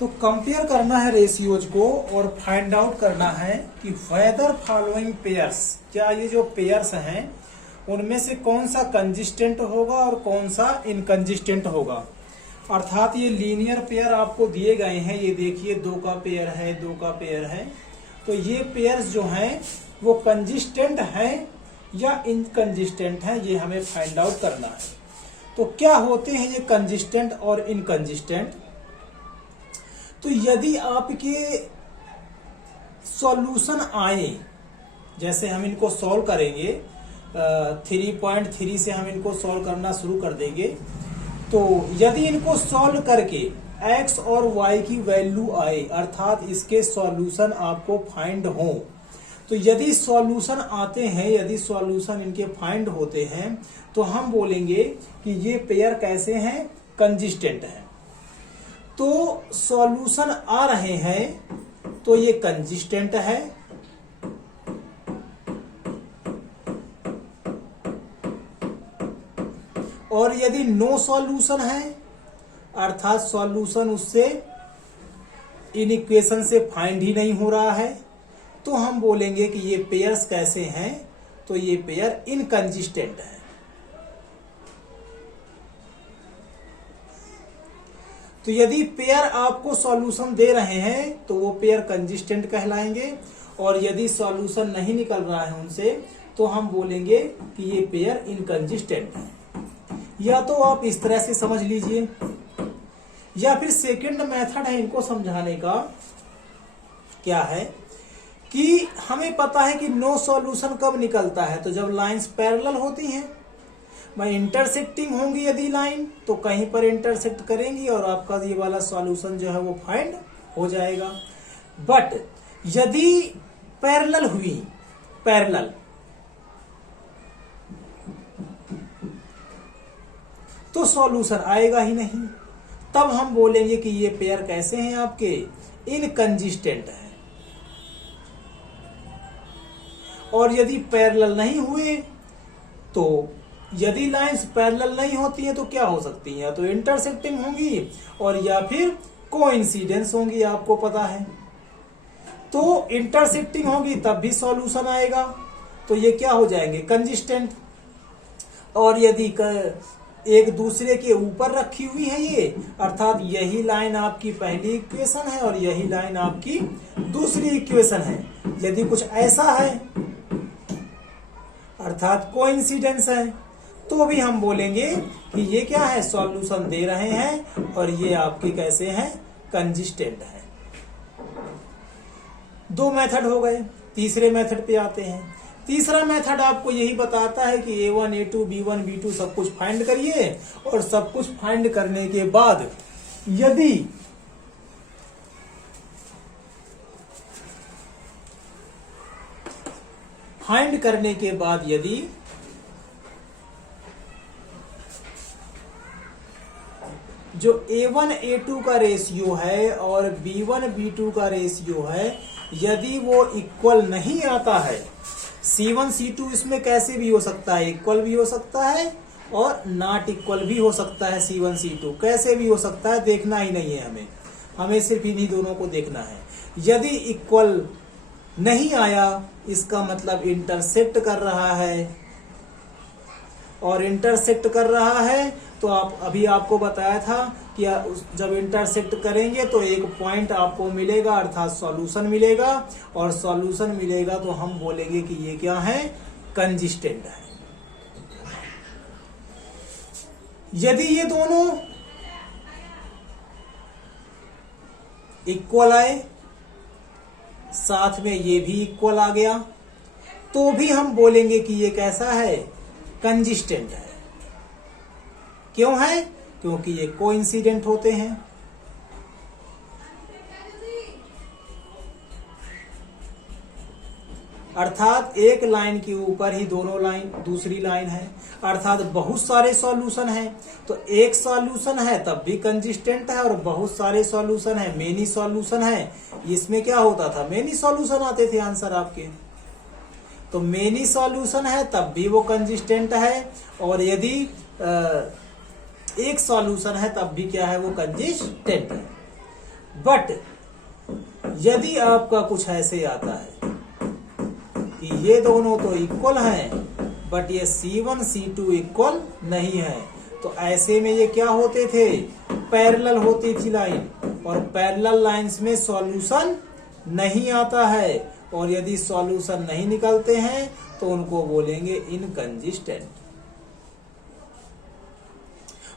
तो कंपेयर करना है रेशियोज को और फाइंड आउट करना है कि वेदर फॉलोइंग पेयर्स, क्या ये जो पेयर्स हैं उनमें से कौन सा कंसिस्टेंट होगा और कौन सा इनकंसिस्टेंट होगा। अर्थात ये लीनियर पेयर आपको दिए गए हैं, ये देखिए 2 का पेयर है, 2 का पेयर है, तो ये पेयर्स जो हैं वो कंसिस्टेंट हैं या इनकंसिस्टेंट हैं, ये हमें फाइंड आउट करना है। तो क्या होते हैं ये कंसिस्टेंट और इनकंसिस्टेंट। तो यदि आपके सॉल्यूशन आए, जैसे हम इनको सॉल्व करेंगे 3.3 से हम इनको सॉल्व करना शुरू कर देंगे, तो यदि इनको सॉल्व करके x और y की वैल्यू आए, अर्थात इसके सॉल्यूशन आपको फाइंड हो, तो यदि सॉल्यूशन आते हैं, यदि सॉल्यूशन इनके फाइंड होते हैं, तो हम बोलेंगे कि ये पेयर कैसे हैं, कंसिस्टेंट हैं। तो सॉल्यूशन आ रहे हैं तो ये कंसिस्टेंट है, और यदि नो सॉल्यूशन है, अर्थात सॉल्यूशन उससे इन इक्वेशन से फाइंड ही नहीं हो रहा है, तो हम बोलेंगे कि ये पेयर्स कैसे हैं, तो ये पेयर इनकंसिस्टेंट है। तो यदि पेयर आपको सॉल्यूशन दे रहे हैं तो वो पेयर कंसिस्टेंट कहलाएंगे, और यदि सॉल्यूशन नहीं निकल रहा है उनसे तो हम बोलेंगे कि ये पेयर इनकंसिस्टेंट है। या तो आप इस तरह से समझ लीजिए, या फिर सेकंड मेथड है इनको समझाने का, क्या है कि हमें पता है कि नो सॉल्यूशन कब निकलता है, तो जब लाइंस पैरेलल होती हैं, मैं इंटरसेक्टिंग होंगी यदि लाइन, तो कहीं पर इंटरसेक्ट करेंगी और आपका ये वाला सॉल्यूशन जो है वो फाइंड हो जाएगा। बट यदि पैरेलल हुई, पैरेलल, तो सॉल्यूशन आएगा ही नहीं, तब हम बोलेंगे कि ये पेयर कैसे हैं, आपके इनकंसिस्टेंट है। और यदि पैरेलल नहीं हुए, तो यदि लाइंस पैरेलल नहीं होती हैं तो क्या हो सकती हैं, या तो इंटरसेक्टिंग होंगी और या फिर कोइंसिडेंस होंगी, आपको पता है। तो इंटरसेक्टिंग होगी तब भी सॉल्यूशन आएगा, तो ये क्या हो जाएंगे, कंसिस्टेंट। और यदि एक दूसरे के ऊपर रखी हुई है ये, अर्थात यही लाइन आपकी पहली इक्वेशन है और यही लाइन आपकी दूसरी इक्वेशन है, यदि कुछ ऐसा है अर्थात कोइंसिडेंस है, तो भी हम बोलेंगे कि ये क्या है, सॉल्यूशन दे रहे हैं और ये आपके कैसे हैं, कंसिस्टेंट है। 2 मेथड हो गए। तीसरे मेथड पे आते हैं। तीसरा मेथड आपको यही बताता है कि A1, A2, B1, B2 सब कुछ फाइंड करिए, और सब कुछ फाइंड करने के बाद यदि जो A1, A2 का रेशियो है और B1, B2 का रेशियो है, यदि वो इक्वल नहीं आता है, C1, C2 इसमें कैसे भी हो सकता है, इक्वल भी हो सकता है और नॉट इक्वल भी हो सकता है, C1, C2 कैसे भी हो सकता है, देखना ही नहीं है हमें सिर्फ इन्हीं दोनों को देखना है। यदि इक्वल नहीं आया, इसका मतलब इंटरसेक्ट कर रहा है, और इंटरसेक्ट कर रहा है तो अभी आपको बताया था कि जब इंटरसेक्ट करेंगे तो एक पॉइंट आपको मिलेगा, अर्थात सॉल्यूशन मिलेगा, और सॉल्यूशन मिलेगा तो हम बोलेंगे कि ये क्या है, कंसिस्टेंट है। यदि ये दोनों इक्वल आए, साथ में ये भी इक्वल आ गया, तो भी हम बोलेंगे कि ये कैसा है, कंसिस्टेंट है। क्यों है, क्योंकि ये कोइंसिडेंट होते हैं। अर्थात एक लाइन के ऊपर ही दोनों लाइन दूसरी लाइन है, अर्थात बहुत सारे सॉल्यूशन है, तो एक सॉल्यूशन है तब भी कंसिस्टेंट है, और बहुत सारे सॉल्यूशन है, मेनी सॉल्यूशन है, इसमें क्या होता था, मेनी सॉल्यूशन आते थे आंसर आपके। तो मेनी सॉल्यूशन है तब भी वो कंसिस्टेंट है, और यदि एक सॉल्यूशन है तब भी क्या है, वो कंसिस्टेंट है। बट यदि आपका कुछ ऐसे आता है कि ये दोनों तो इक्वल हैं बट ये C1 C2 इक्वल नहीं है, तो ऐसे में ये क्या होते थे, पैरेलल होती थी लाइन, और पैरेलल लाइंस में सॉल्यूशन नहीं आता है, और यदि सॉल्यूशन नहीं निकलते हैं तो उनको बोलेंगे इनकंसिस्टेंट।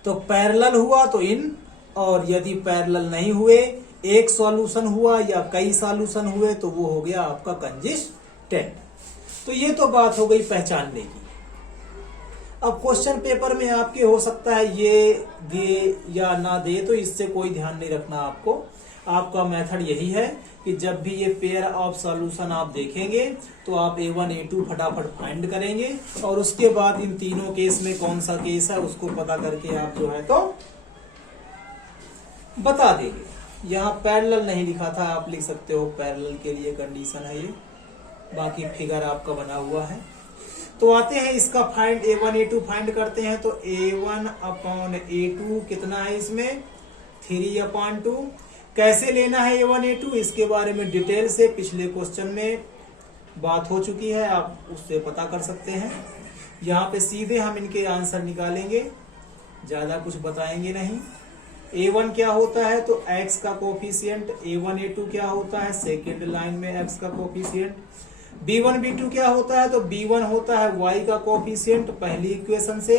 तो पैरेलल हुआ तो इन, और यदि पैरेलल नहीं हुए, एक सॉल्यूशन हुआ या कई सॉल्यूशन हुए, तो वो हो गया आपका कंसिस्टेंट। तो ये तो बात हो गई पहचानने की। अब क्वेश्चन पेपर में आपके हो सकता है ये दे या ना दे, तो इससे कोई ध्यान नहीं रखना आपको। आपका मेथड यही है कि जब भी ये पेयर ऑफ सॉल्यूशन आप देखेंगे तो आप A1 A2 फटाफट फाइंड करेंगे, और उसके बाद इन तीनों केस में कौन सा केस है उसको पता करके आप जो है तो बता देंगे। यहाँ पैरेलल नहीं लिखा था, आप लिख सकते हो पैरेलल के लिए कंडीशन है ये, बाकी फिगर आपका बना हुआ है। तो आते हैं इसका फाइंड, A1 A2 फाइंड करते हैं। तो A1 अपॉन A2 कितना है इसमें, 3/2। कैसे लेना है A1 A2, इसके बारे में डिटेल से पिछले क्वेश्चन में बात हो चुकी है, आप उससे पता कर सकते हैं। यहाँ पे सीधे हम इनके आंसर निकालेंगे, ज्यादा कुछ बताएंगे नहीं। A1 क्या होता है, तो x का कोफिशिएंट। A1 A2 क्या होता है, सेकेंड लाइन में x का कोफिशिएंट। B1 B2 क्या होता है, तो B1 होता है y का कोफिशिएंट पहली इक्वेशन से,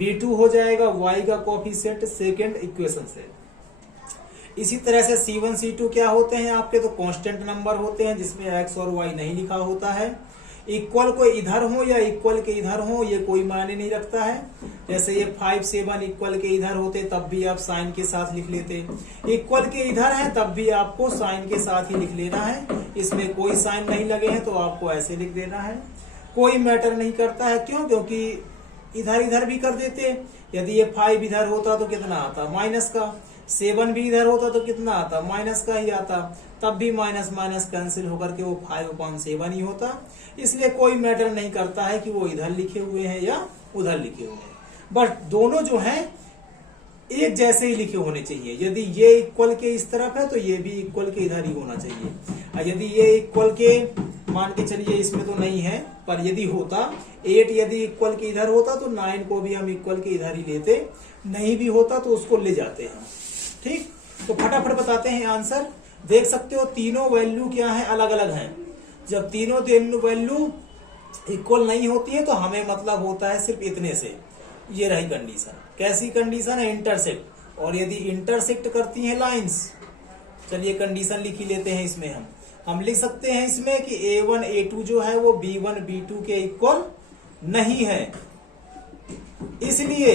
B2 हो जाएगा y का कोफिशिएंट सेकेंड इक्वेशन से। इसी तरह से C1 C2 क्या होते हैं आपके, तो कांस्टेंट नंबर होते हैं जिसमें x और y नहीं लिखा होता है। इक्वल को इधर हो या इक्वल के इधर हो ये कोई मायने नहीं रखता है। जैसे ये 5 7 इक्वल के इधर होते तब भी आप साइन के साथ लिख लेते, इक्वल के इधर है तब भी आपको साइन के साथ ही लिख लेना है। इसमें कोई साइन नहीं लगे हैं तो आपको ऐसे लिख देना है, कोई मैटर नहीं करता है। क्यों, क्योंकि इधर इधर भी कर देते। यदि ये 5 इधर होता तो कितना आता, माइनस का। 7 भी इधर होता तो कितना आता, माइनस का ही आता, तब भी माइनस माइनस कैंसिल होकर के वो 5/7 ही होता। इसलिए कोई मैटर नहीं करता है कि वो इधर लिखे हुए हैं या उधर लिखे हुए हैं, बट दोनों जो हैं एक जैसे ही लिखे होने चाहिए। यदि ये इक्वल के इस तरफ है तो ये भी इक्वल के इधर ही होना चाहिए, और यदि ये इक्वल के, मान के चलिए इसमें तो नहीं है, पर यदि होता 8 यदि इक्वल के इधर होता तो 9 को भी हम इक्वल के इधर ही लेते, नहीं भी होता तो उसको ले जाते हैं। ठीक, तो फटाफट बताते हैं आंसर। देख सकते हो तीनों वैल्यू क्या है, अलग अलग हैं। जब तीनों वैल्यू इक्वल नहीं होती है तो हमें मतलब होता है सिर्फ इतने से। ये रही कंडीशन। कैसी कंडीशन है, इंटरसेक्ट। और यदि इंटरसेक्ट करती हैं लाइंस, चलिए कंडीशन लिख ही लेते हैं इसमें। हम लिख सकते हैं इसमें कि A1 A2 जो है वो B1 B2 के इक्वल नहीं है, इसलिए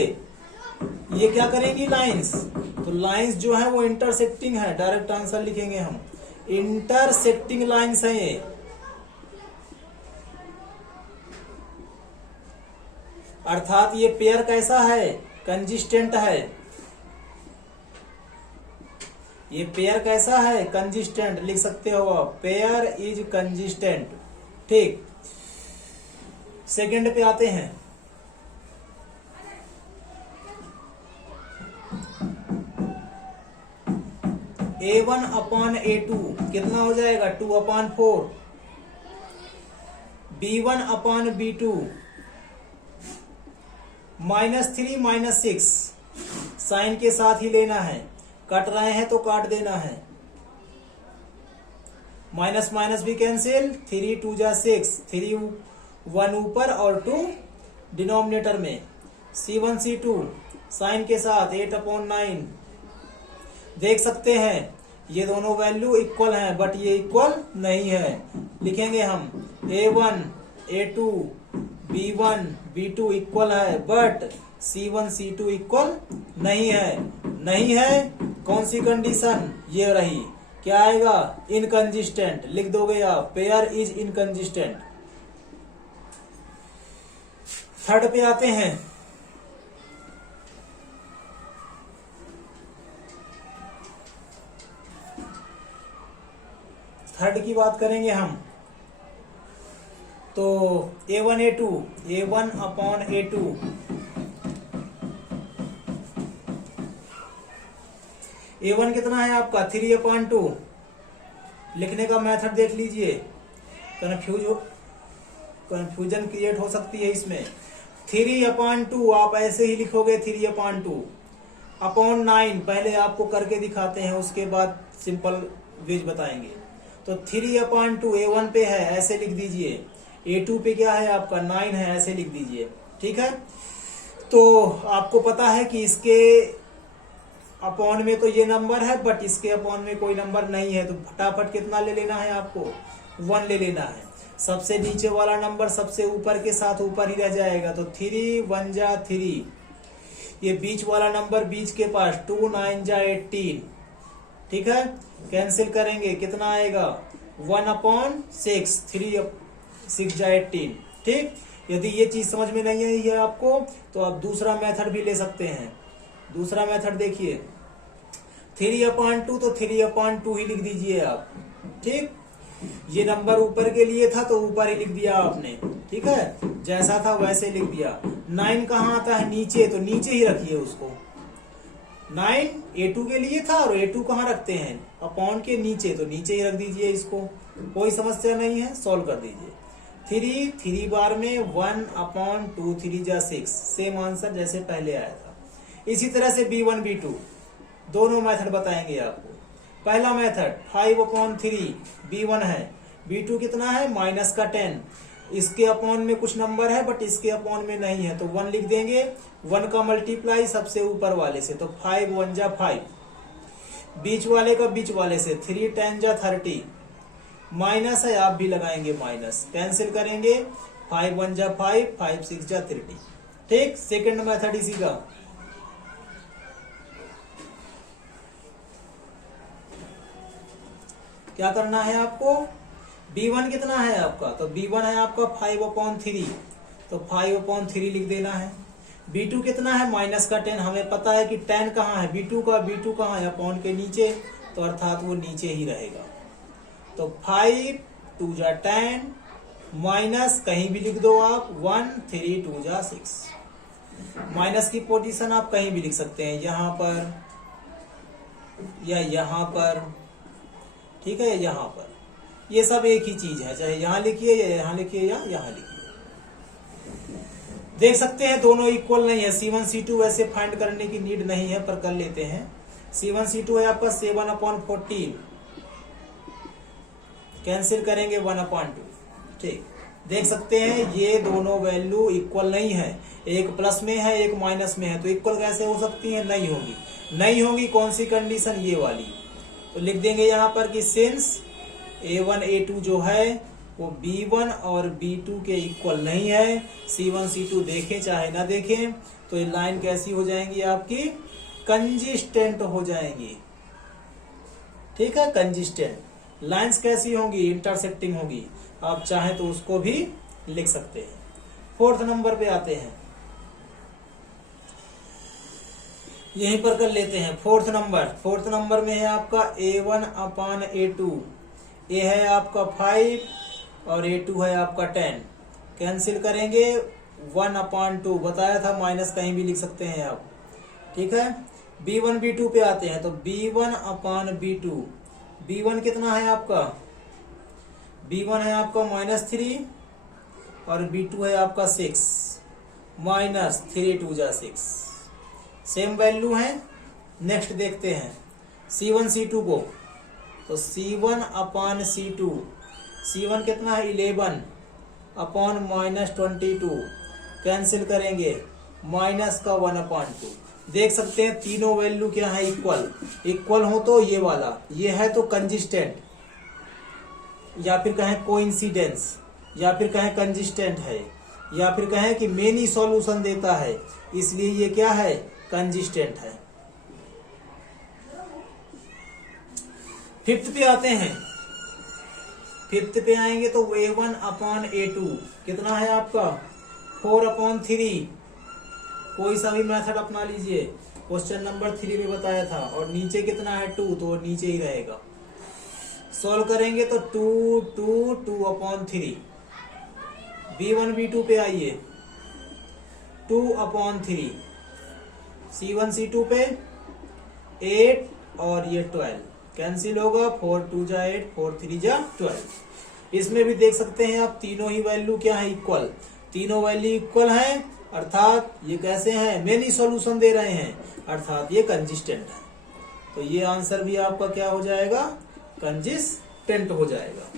ये क्या करेंगी, लाइंस। तो लाइंस जो है वो इंटरसेक्टिंग है, डायरेक्ट आंसर लिखेंगे हम, इंटरसेक्टिंग लाइंस है ये। अर्थात ये पेयर कैसा है, कंसिस्टेंट है। ये पेयर कैसा है, कंसिस्टेंट लिख सकते हो आप, पेयर इज कंसिस्टेंट। ठीक, सेकंड पे आते हैं। A1 अपॉन A2 कितना हो जाएगा, 2/4। B1 अपॉन B2 -3 -6, साइन के साथ ही लेना है, कट रहे हैं तो काट देना है। माइनस माइनस भी कैंसिल, 3 2 जा 6, 3 1 ऊपर और 2 डिनोमिनेटर में। C1 C2 साइन के साथ 8/9। देख सकते हैं ये दोनों वैल्यू इक्वल हैं, बट ये इक्वल नहीं है। लिखेंगे हम A1 A2 B1 B2 equal है, बट C1 C2 इक्वल नहीं है। नहीं है, कौन सी कंडीशन, ये रही। क्या आएगा, इनकंसिस्टेंट। लिख दोगे आप, पेयर इज इनकंसिस्टेंट। थर्ड पे आते हैं। थर्ड की बात करेंगे हम। तो A1 A2, A1 upon A2 A1 कितना है आपका 3/2। लिखने का मेथड देख लीजिए, कंफ्यूजन क्रिएट हो सकती है इसमें। 3/2 आप ऐसे ही लिखोगे 3/2 अपॉन 9। पहले आपको करके दिखाते हैं, उसके बाद सिंपल वेज बताएंगे। तो 3/2 A1 पे है, ऐसे लिख दीजिए। A2 पे क्या है आपका 9 है, ऐसे लिख दीजिए। ठीक है, तो आपको पता है कि इसके अपॉन में तो ये नंबर है, बट इसके अपॉन में कोई नंबर नहीं है, तो फटाफट कितना ले लेना है आपको 1 ले लेना है। सबसे नीचे वाला नंबर सबसे ऊपर के साथ ऊपर ही रह जाएगा, तो 3 1 जा 3। ये बीच वाला नंबर बीच के पास 2 9 जा 18। ठीक है, कैंसिल करेंगे कितना आएगा 1/6, 3 6 जा 18। ठीक, यदि ये चीज समझ में नहीं आई है आपको तो आप दूसरा मेथड भी ले सकते हैं। दूसरा मेथड देखिए, 3/2 तो 3/2 ही लिख दीजिए आप। ठीक, ये नंबर ऊपर के लिए था तो ऊपर ही लिख दिया आपने। ठीक है, जैसा था वैसे लिख दिया। 9 कहाँ आता है नीचे, तो नीचे ही रखिए उसको। 9 A2 के लिए था और A2 कहाँ रखते हैं अपॉन के नीचे, तो नीचे ही रख दीजिए इसको, कोई समस्या नहीं है, सॉल्व कर दीजिए। 3 बार में 1/2 3 जा 6, सेम आंसर जैसे पहले आया था। इसी तरह से B1 B2 दोनों मेथड बताएंगे आपको। पहला मेथड 5/3 B1 है, B2 कितना है माइनस का 10। इसके अपॉन में कुछ नंबर है बट इसके अपॉन में नहीं है, तो 1 लिख देंगे। 1 का मल्टीप्लाई सबसे ऊपर वाले से, तो 5 1 जा 5। बीच वाले का बीच वाले से 3 10 जा 30। माइनस है, आप भी लगाएंगे माइनस, कैंसिल करेंगे। 5 1 जा 5, 5 6 जा 30। ठीक, सेकंड मेथड इसी का। क्या करना है आपको, B1 कितना है आपका, तो B1 है आपका 5/3, तो 5/3 लिख देना है। B2 कितना है माइनस का 10, हमें पता है कि 10 कहाँ है B2 कहाँ है अपॉन के नीचे, तो अर्थात वो नीचे ही रहेगा। तो 5 2 जा 10 माइनस कहीं भी लिख दो आप 1 3 2 जा 6। माइनस की पोजीशन आप कहीं भी लिख सकते हैं, यहां पर या यहां पर। ठीक है, यहाँ पर ये सब एक ही चीज है, चाहे यहाँ लिखिए या यहाँ लिखिए या यहाँ लिखिए। देख सकते हैं दोनों इक्वल नहीं है। C1 C2 वैसे फाइंड करने की नीड नहीं है, पर कर लेते हैं। C1 C2 है आपका 7/14, कैंसिल करेंगे 1/2। ठीक, देख सकते हैं ये दोनों वैल्यू इक्वल नहीं है, एक प्लस में है एक माइनस में है, तो इक्वल कैसे हो सकती है, नहीं होगी। नहीं होगी, कौन सी कंडीशन, ये वाली। तो लिख देंगे यहाँ पर कि सिंस A1 A2 जो है वो B1 और B2 के इक्वल नहीं है, C1 C2 देखें चाहे ना देखें, तो ये लाइन कैसी हो जाएंगी आपकी, कंजिस्टेंट हो जाएंगी। ठीक है, कंजिस्टेंट लाइंस कैसी होंगी, इंटरसेक्टिंग होगी। आप चाहें तो उसको भी लिख सकते हैं। फोर्थ नंबर पे आते हैं, यहीं पर कर लेते हैं। फोर्थ नंबर में है आपका A1/A2। A है आपका 5 और A2 है आपका 10। कैंसिल करेंगे 1/2, बताया था माइनस कहीं भी लिख सकते हैं आप। ठीक है, B1 B2 पे आते हैं, तो B1/B2। B1 कितना है आपका, B1 है आपका -3 और B2 है आपका 6, -3 2 जा 6, सेम वैल्यू है। नेक्स्ट देखते हैं C1 C2 को, तो C1/C2, C1 कितना है 11 अपॉन -22, कैंसिल करेंगे माइनस का 1/2। देख सकते हैं तीनों वैल्यू क्या है, इक्वल हो तो ये वाला, ये है तो कंजिस्टेंट, या फिर कहें कोइंसिडेंस, या फिर कहें कंजिस्टेंट है, या फिर कहें कि मेनी सॉल्यूशन देता है, इसलिए ये क्या है, कंजिस्टेंट है। फिफ्थ पे आते हैं, फिफ्थ पे आएंगे तो A1/A2 कितना है आपका 4/3। कोई सा भी मेथड अपना लीजिए, क्वेश्चन नंबर 3 में बताया था, और नीचे कितना है 2, तो नीचे ही रहेगा। सॉल्व करेंगे तो 2 2 2/3। B1 B2 पे आइए, 2/3। C1 C2 पे 8 और ये 12 कैंसिल होगा, 4 2 जा 8, 4 3 जा 12। इसमें भी देख सकते हैं आप तीनों ही वैल्यू क्या है, इक्वल, तीनों वैल्यू इक्वल है, अर्थात ये कैसे हैं, मेनी सॉल्यूशन दे रहे हैं, अर्थात ये कंसिस्टेंट है। तो ये आंसर भी आपका क्या हो जाएगा, कंसिस्टेंट हो जाएगा।